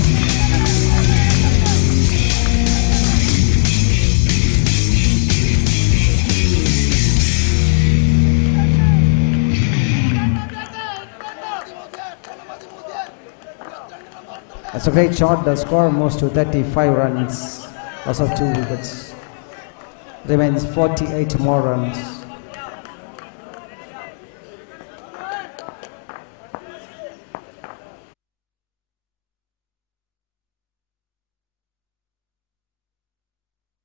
That's a great shot. The score moves to 35 runs. Loss of 2 wickets. Remains 48 more runs.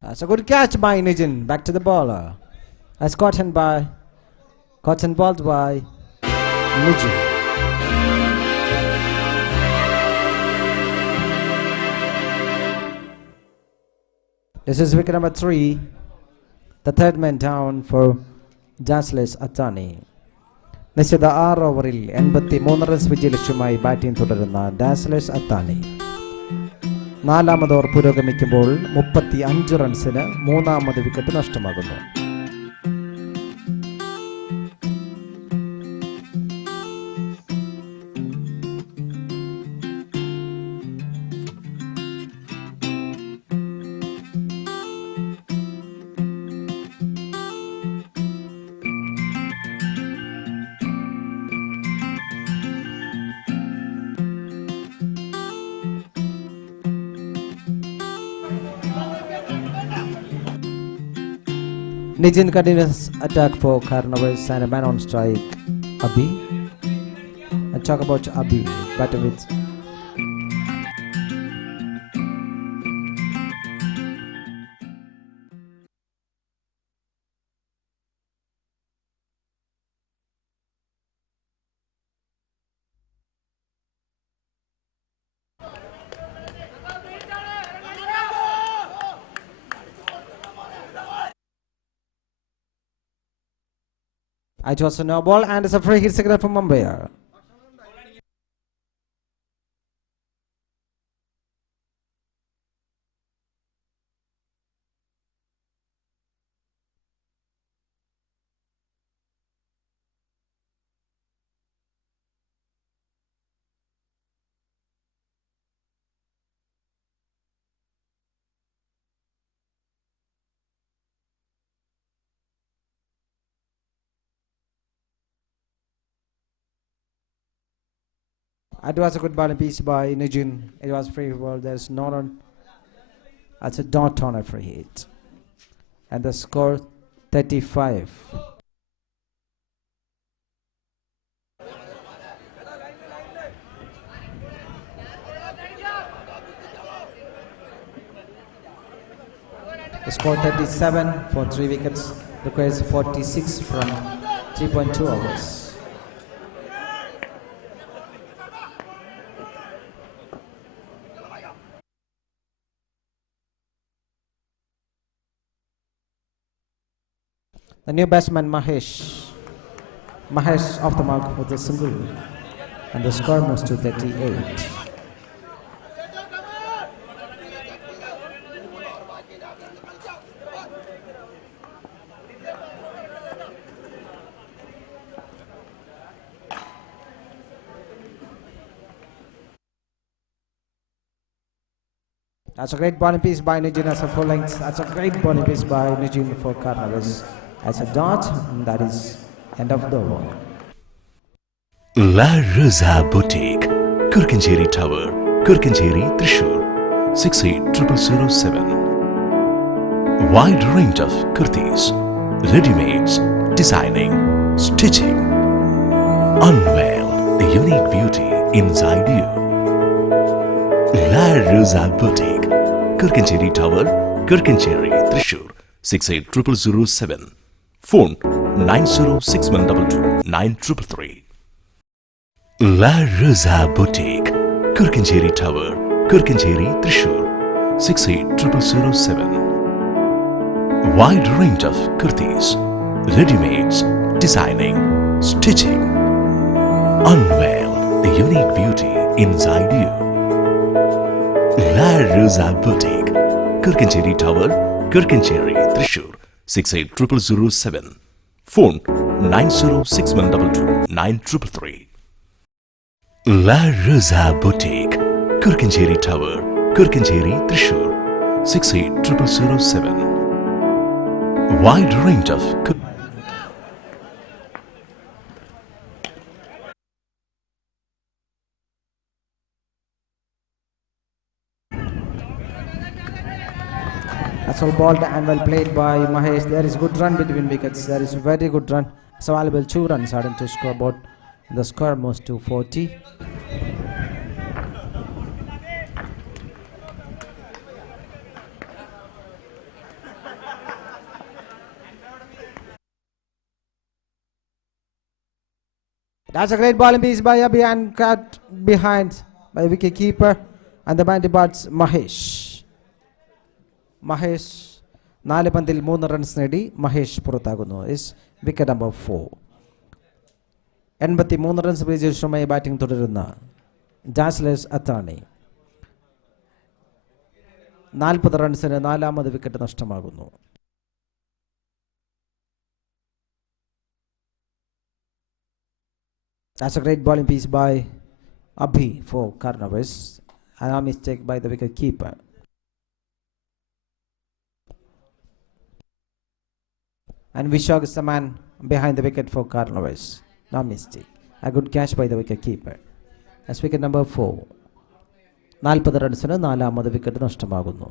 That's a good catch by Nijin. Back to the bowler. That's caught and bowled by Nijin. This is wicket number 3. The third man down for Dazzlers Athani. നിശ്ചിത 6 ഓവറിൽ 83 runs വിജയലക്ഷ്യമായി batting തുടരുന്ന dazzlers Athani. 4ാമത് over പുരോഗമിക്കുമ്പോൾ 35 റൺസിന് 3ാമത് wicket നഷ്ടമാകുന്നു. Nijin continues attack for Kaaranavers and a man on strike, Abhi. And talk about Abhi, batting with it was a no ball and it's a free hit signal from Mumbai. It was a good bowling piece by Nijin. It was free ball. There's no run. That's a dot on a free hit. And the score 35. The score 37 for 3 wickets. Requires 46 from 3.2 overs. The new batsman Mahesh off the mark with a single, and the score moves to 38. That's a great bowling piece by Nujin as a full length. That's a great bowling piece by Nujin for Kaaranavers as a dot, and that is end of the over. La Rosa Boutique, Kurkancheri Tower, Kurkancheri, Thrissur, 680007. Wide range of kurtis, ready-mades, designing, stitching. Unveil a unique beauty inside you. La Rosa Boutique, Kurkancheri Tower, Kurkancheri, Thrissur, 680007. Phone 9061229333. La Rosa Boutique, Kurkancheri Tower, Kurkancheri, Thrissur, 680007. Wide range of kurtis, ready-mades, designing, stitching. Unveil the unique beauty inside you. La Rosa Boutique, Kurkancheri Tower, Kurkancheri, Thrissur, 680007. Phone 9061229333. La Rosa Boutique, Kurkancheri Tower, Kurkancheri, Thrissur, 680007. Wide range of That's all balled and well played by Mahesh. There is good run between wickets. There is very good run. It's available 2 runs added to scoreboard. The score moves to 40. That's a great bowling piece by Abhi and cut behind by wicket keeper and the man departs Mahesh. Mahesh 4 പന്തിൽ 3 runs നേടി മഹേഷ് പുറത്താകുന്നു. Is wicket number 4. 83 runs വിജയശ്രമമായി batting തുടരുന്ന Dazzlers Athani 40 റൺസിന് 4ാമത് wicket നഷ്ടമാകുന്നു. That's a great bowling piece by Abhi for Kaaranavers and a mistake by the wicket keeper. And Vishak is the man behind the wicket for Kaaranavers. No mistake. A good catch by the wicket keeper. That's wicket number 4. 40 റൺസിന് 4ാമത് wicket നഷ്ടമാകുന്നു.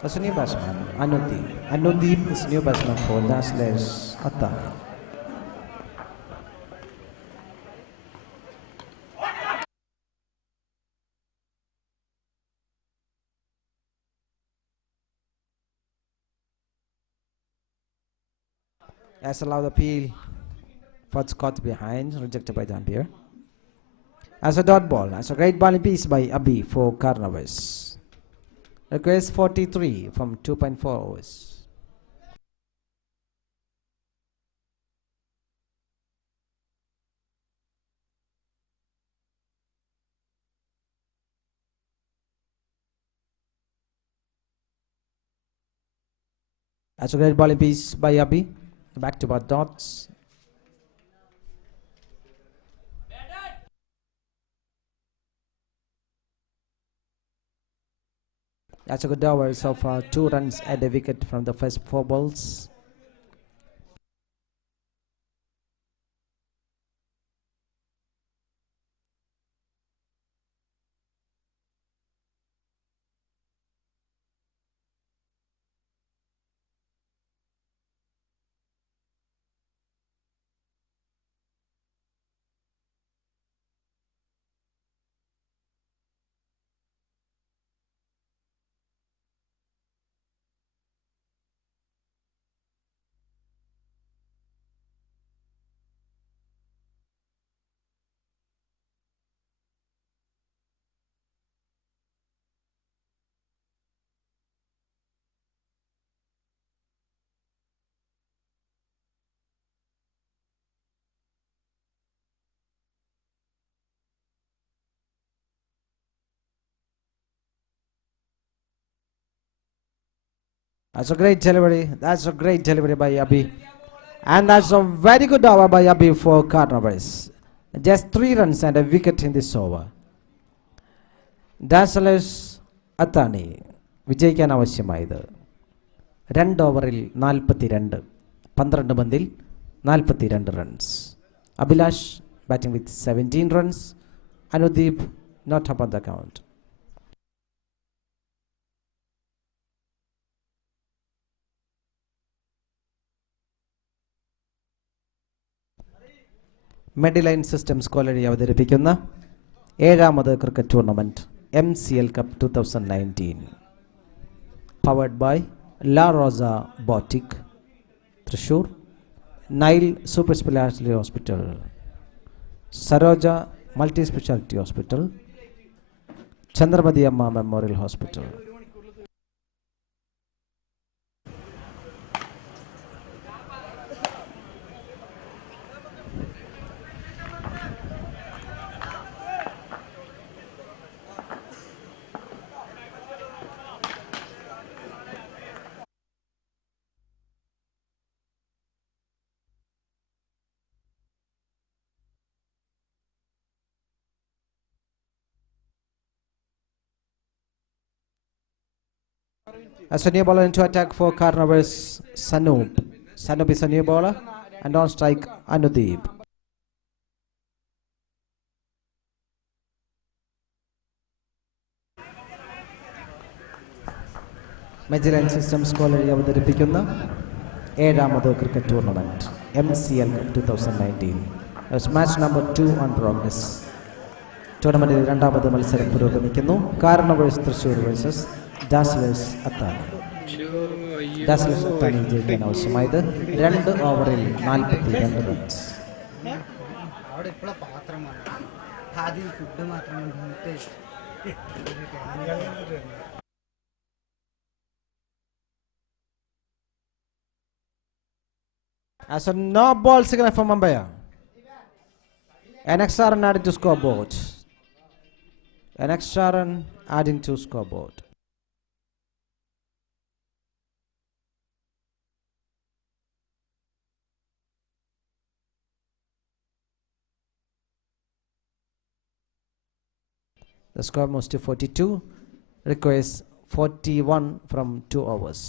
That's a new batsman, Anudeep. Anudeep is a new batsman for Dazzlers Athani. As allowed appeal for Scott behind, rejected by the umpire. As a dot ball, as a great bowling piece by Abhi for Kaaranavers. Request 43 from 2.4 overs. That's a great bowling piece by Abhi. Back to back dots. That's a good over so far. 2 runs at a wicket from the first 4 balls. That's a great delivery. That's a great delivery by Abhi. And that's a very good over by Abhi for Kaaranavers. Just 3 runs and a wicket in this over. Dazzlers Athani വിജയിക്കാൻ ആവശ്യമായത് 2 ഓവറിൽ 42 12 പന്തിൽ 42 runs. Abhilash batting with 17 runs. Anudeep not up on the count. Medline systems Kolari അവതരിപ്പിക്കുന്ന 7ാമത് cricket tournament MCL Cup 2019 powered by La Rosa Boutique, Thrissur, Nile Super Speciality Hospital, Saroja Multi Speciality Hospital, Chandramati Amma Memorial Hospital. As a new bowler into attack for Kaaranavers, Sanoop. Sanoop is a new bowler, and on strike Anudeep. Magellan Systems Kolari അവതരിപ്പിക്കുന്ന 7ാമത് cricket tournament MCL Cup 2019. That's match number 2 on progress. ടൂർണമെന്റിൽ 2ാമത് മത്സരം പുരോഗമിക്കുന്നു. Kaaranavers Thrissur versus Dazzlers Athani. Dazzlers Athani വിജയിക്കാൻ ആവശ്യമായത് 2 ഓവറിൽ 42 runs. As a no ball signal from umpire. An extra run added to scoreboard. An extra run adding to scoreboard. The score moves to 42. Requires 41 from 2 overs.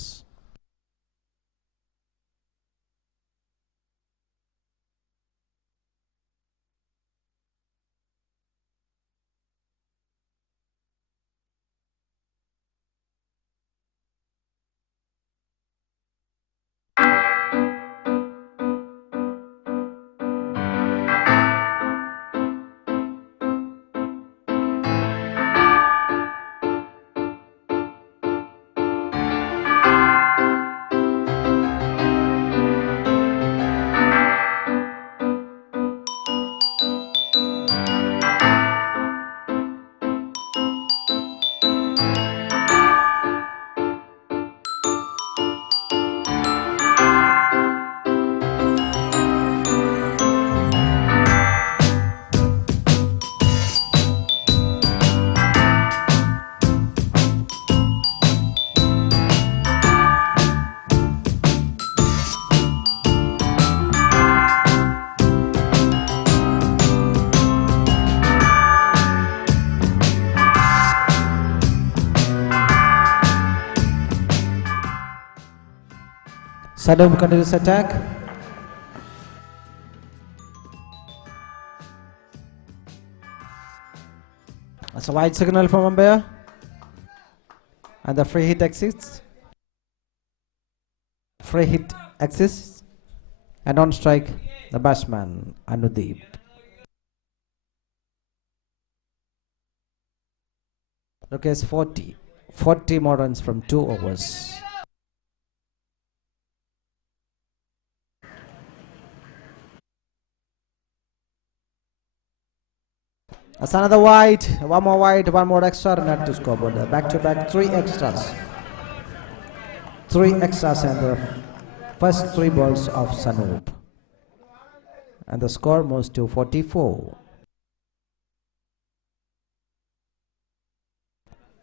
Saddam continues attack. That's a wide signal from umpire. And the free hit exists. Free hit exists. And on strike, the batsman, Anudeep. Requires 40 more runs from 2 overs. That's another wide, one more wide, one more extra, not to scoreboard. Back to back, 3 extras. 3 extras and the first 3 balls of Sanoop. And the score moves to 44.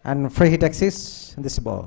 And free hit exists in this ball.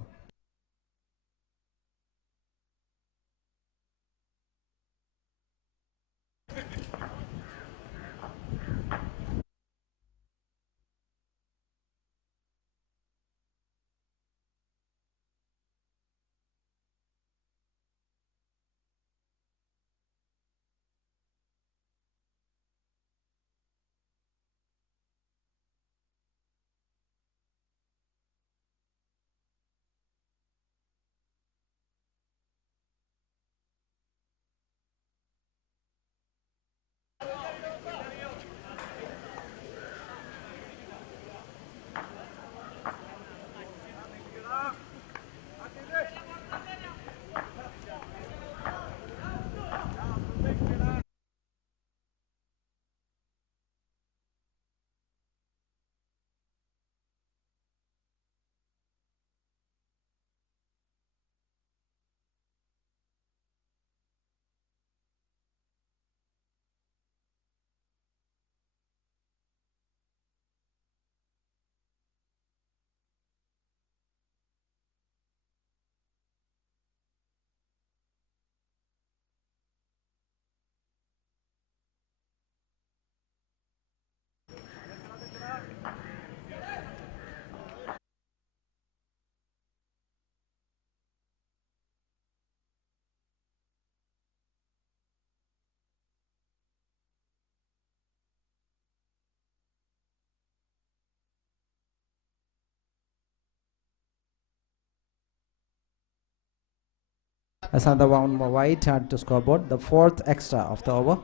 As another one more wide add to scoreboard, the fourth extra of the over.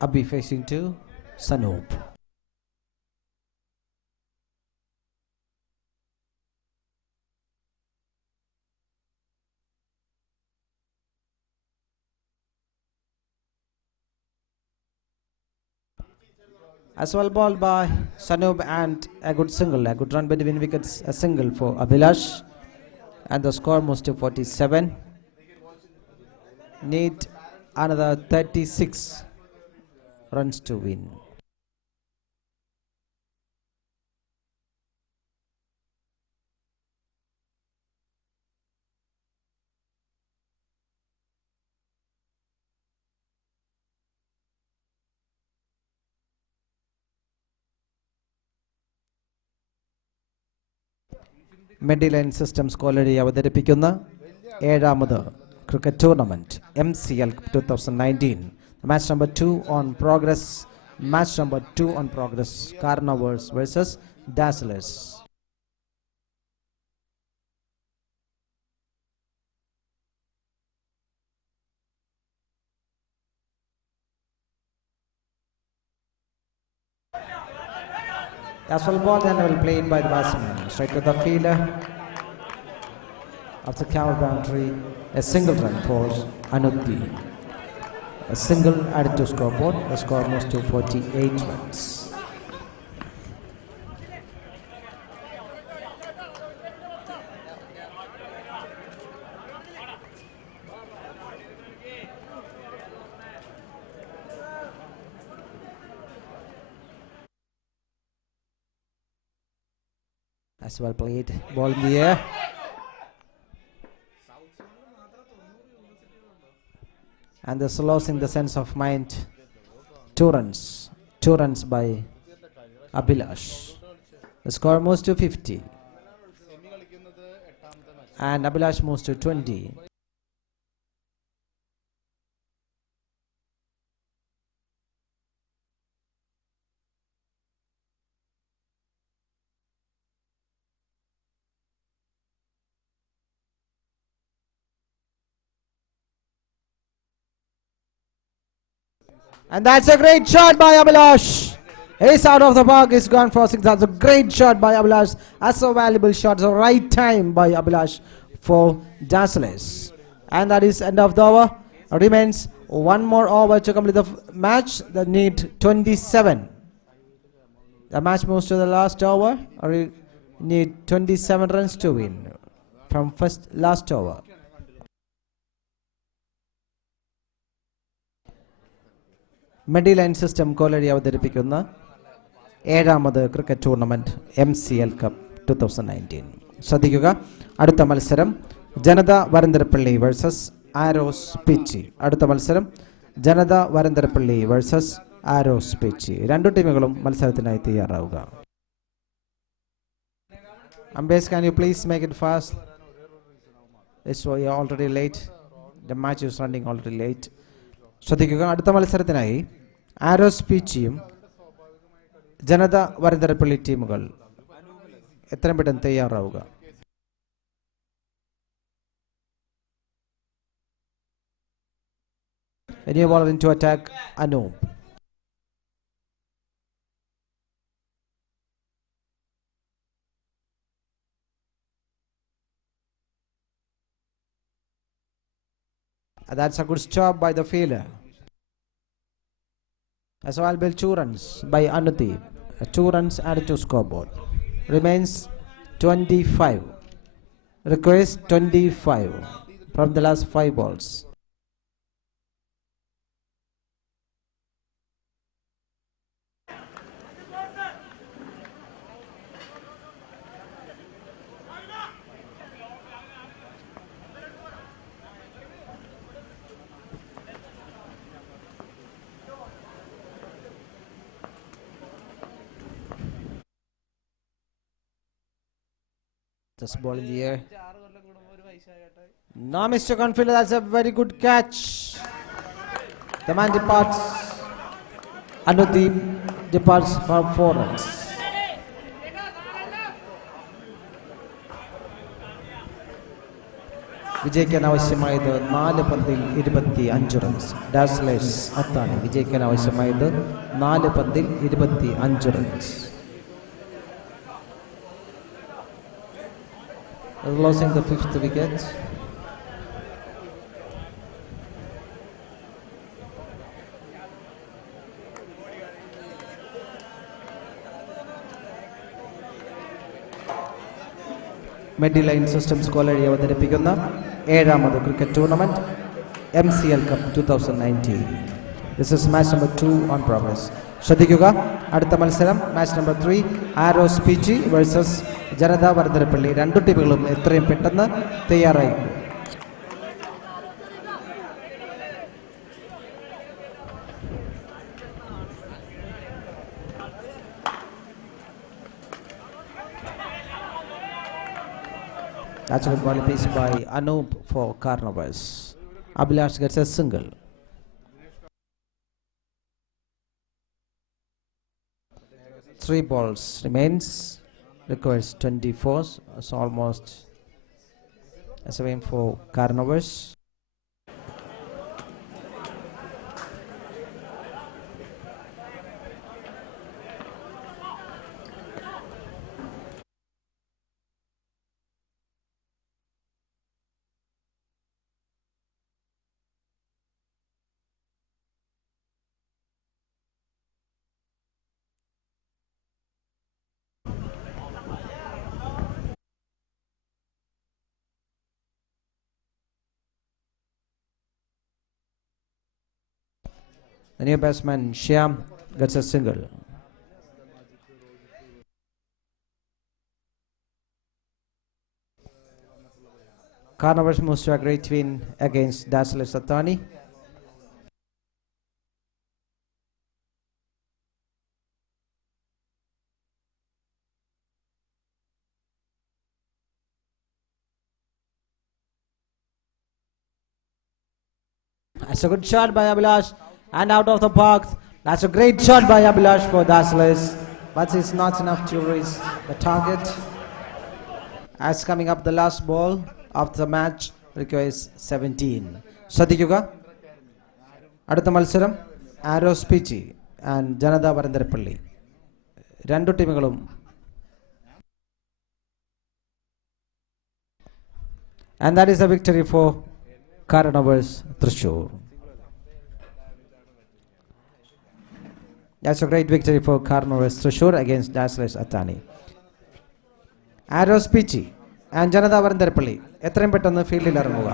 Abhi facing to Sanoop. As well ball by Sanoop and a good single, a good run between wickets, a single for Abhilash, and the score moves to 47. Need another 36 runs to win. Medline Systems College അവതരിപ്പിക്കുന്ന ഏഴാമത് cricket tournament MCL 2019. Match number 2 on progress. Match number 2 on progress. Kaaranavers versus Dazzlers. As well ball and will play in by the batsman. Straight to the fielder. After cover boundary, a single run for Anuti. A single added to scoreboard. The score moves to 48 runs. As well played, ball in the air. And this losing the sense of mind. 2 runs. 2 runs by Abhilash. The score moves to 50. And Abhilash moves to 20. And that's a great shot by Abhilash. He's out of the park. He's gone for 6. That's a great shot by Abhilash. That's a valuable shot. The right time by Abhilash for Dazzlers. And that is end of the over. Remains one more over to complete the match. The need 27. The match moves to the last over. Need 27 runs to win from last over. Medline System College അവതരിപ്പിക്കുന്ന ഏഴാമത് cricket tournament MCL cup 2019. ശ്രദ്ധിക്കുക, അടുത്ത മത്സരം ജനത Varantharappilly versus arrows പിച്ചി. അടുത്ത മത്സരം ജനത Varantharappilly versus arrows പിച്ചി. രണ്ടു ടീമുകളും മത്സരത്തിനായി തയ്യാറാവുക. Umpires, can you please make it fast? It's already late. The match is running already late. ശ്രദ്ധിക്കുക, അടുത്ത മത്സരത്തിനായി ആരോസ് പിച്ചിയും ജനത വരന്തരപ്പള്ളി ടീമുകൾ എത്രയും പെട്ടെന്ന് തയ്യാറാവുക. A new ball into attack, Anup. That's a good stop by the fielder. As well, build 2 runs by Anuti. 2 runs added to scoreboard. Remains 25. Requires 25 from the last 5 balls. Just ball in the air. No, Mr. Confield, that's a very good catch. The man departs. Anudeep departs for 4 runs. വിജയിക്കാൻ ആവശ്യമായത് 4 പന്തിൽ 25 runs. Dazzlers Athani വിജയിക്കാൻ ആവശ്യമായത് 4 പന്തിൽ 25 runs. Losing the 5th wicket. Medline Systems College അവതരിപ്പിക്കുന്ന 7ാമത് cricket tournament MCL Cup 2019. This is match number 2 on progress. ശ്രദ്ധിക്കുക, അടുത്ത മത്സരം മാച്ച് നമ്പർ 3 ആരോസ് പിച്ചി വേഴ്സസ് ജനത വരന്തരപ്പള്ളി. രണ്ടു ടീമുകളും എത്രയും പെട്ടെന്ന് തയ്യാറായി. That's a good ball piece by Anup for Kaaranavers. Abhilash gets a single. Three balls remains. Requires 24. It's almost as a win for Kaaranavers. The new batsman Shyam gets a single. Kaaranavers moves to a great win against Dazzlers Athani. That's a good shot by Abhilash. And out of the park. That's a great shot by Abhilash for Dazzlers, but it's not enough to reach the target. As coming up the last ball of the match requires 17. ശ്രദ്ധിക്കുക, അടുത്ത മത്സരം arrows പിച്ചി and ജനത വരന്തരപ്പള്ളി. രണ്ടു ടീമുകളും and that is a victory for Kaaranavers Thrissur. That's a great victory for Kaaranavers Thrissur against Dazzlers Athani. Aros Pichi and Janata Varandarapalli എത്രയും പെട്ടെന്ന് ഫീൽഡിൽ ഇറങ്ങുക.